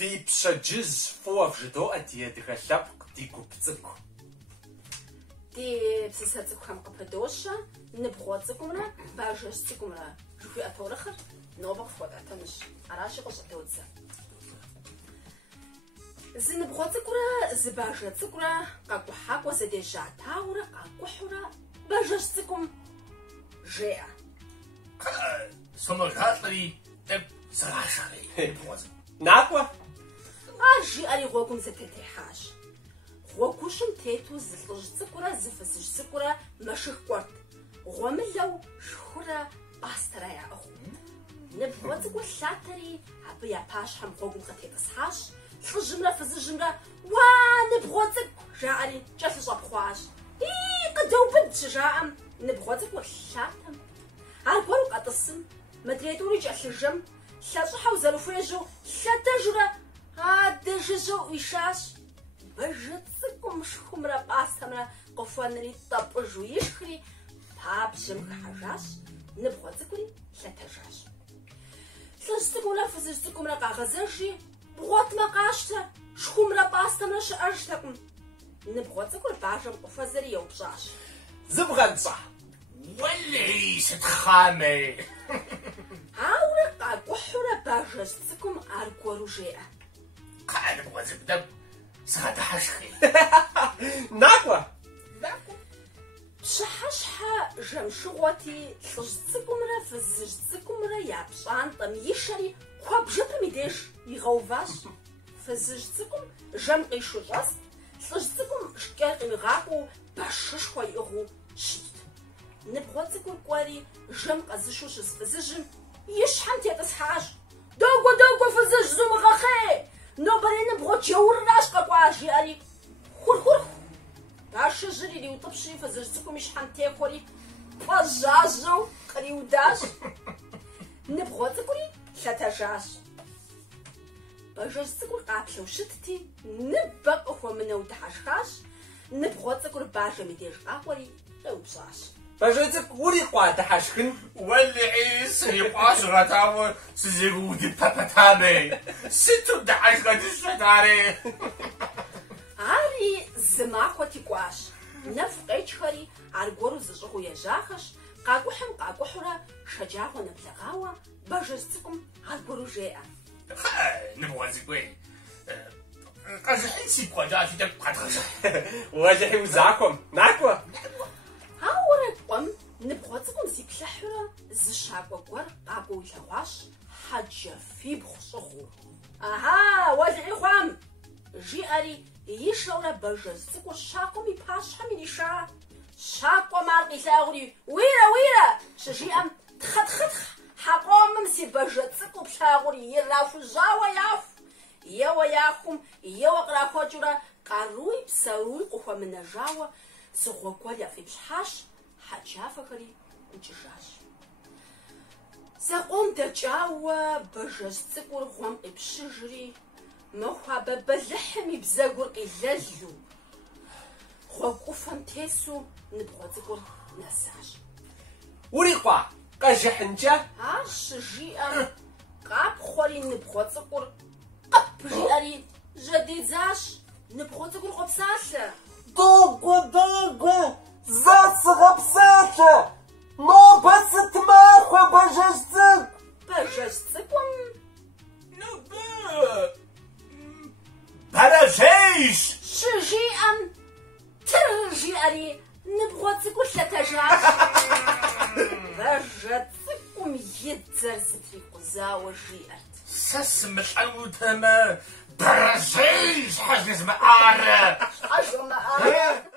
في بشجز فوق جدو أدي دخلاب دي كوبتك دي بسيساتكم قبدوشة نبغوتكمنا باجستكمنا شوفي أتورخر نوبق فوت أتمش عراشي قصة توتسا زنبغوتكورا زباجتكورا قاكو حاكو زدي جاتاورا قاكو حورا باجستكم جاء سنو جاتلي تب سراشاري نبغوتك ناقوة أجي أري غوكم زتتي حاج غوكوشم تيتو زلجتكورا زفسجتكورا مشيخ قرد غوملو شخورا باسترايا أخو نبغوتكو شاتري عبيا باش هم غوكم قتيتس حاج فجمرة فزجمرة نبغوتك جاري جالس أبخواش قدو بنت شجاعم نبغوتك وشاتم عالقولو قاتصم مدريدوري جالس الجم شاصحة وزلوفيجو شاتجرة دجزو إشاش بجتكم شخمرة باستمرة قفوانري طبجو يشخري بابجم حجاش نبغوتكوري شاتجاش سلستكم لا فزجتكم لا قاغزرشي بغوت ما قاشته شخمرة باستمرة شأرشتكم نبغوتكور باجم قفوزري يوبشاش زبغان صح ولعي ستخامي عاورا قحورا باجستكم أركورو جاء قاعد نبغوتك دب سغدا حشخي ناقوة شحشحة جمشغوتي شجتكم را فزجتكم را يابشان طميشري خواب جبا ميديش يغوفاش فزجتكم جم قيشو راست شجتكم شكاق مغاقو باشش خوي اغو شيت نبغوتكم كواري جم قزشوش فزجن يشحن تيتس حاج دوغو فزج زوم غاخي نوبري نبغوت يور راشقا كواجي اري خور باش جري لي وطبشي فزجتكم يشحن تيكوري فزازو قريو داش نبغوتكوري شاتاجاش باجستكم قاتلو شتتي نبق اخو منو دحشخاش نبغوتكم باجا ميديش قاقوري لو بصاش باجتك وري قوات حشكن ولعي سريقاش غتاو سيزيغو دي باباتامي ستو دعاش غادي شتاري عاري زماقوتي قواش نفقيتش خري عرقورو زجوغو يجاخش قاقوحم قاقوحورا شجاغو نبلغاوا باجستكم عرقورو جاء نبغوتك وي قاجحين سيبقى جاشي دب قاتغشا واجحي وزعكم ناقوة عاورا قوم نبغوتكم زيبلحورا زشاقو قور قاقو يلغواش حاجة في بخصوخو اها واجعي خوام جي اري يشاورا باجستكو شاقو مي باش حميني شاقو مالقي لاغري ويرا شجي ام تخت حقوم ممسي باجستكو بشاغري يرافو جاوا ياف يوا ياكم يوا قراكو جورا قاروي بساروي قفا من جاوا سغو كواليا في بشحاش حاجافا كري وجشاش ساقوم دجاوا باجستكو رخوام بشجري مخوا ببلحمي بزاقور قلالو خوكو فانتيسو نبغوتكو نساج وري قوا قاجحنجا عاش جيئا قاب خوري نبغوتكو قب جيئاري جديدزاش نبغوتكو قبساشا دوغو زاس غبساشا نو بس تماخو باجستك باجستكم باراجيش شجيئا ترجيئاري نبغوتكو شتاجاش باجتكم يدزرزت في قزاوة جيئت سسمت عودها ما باراجيش حاجز مآر حجر مآر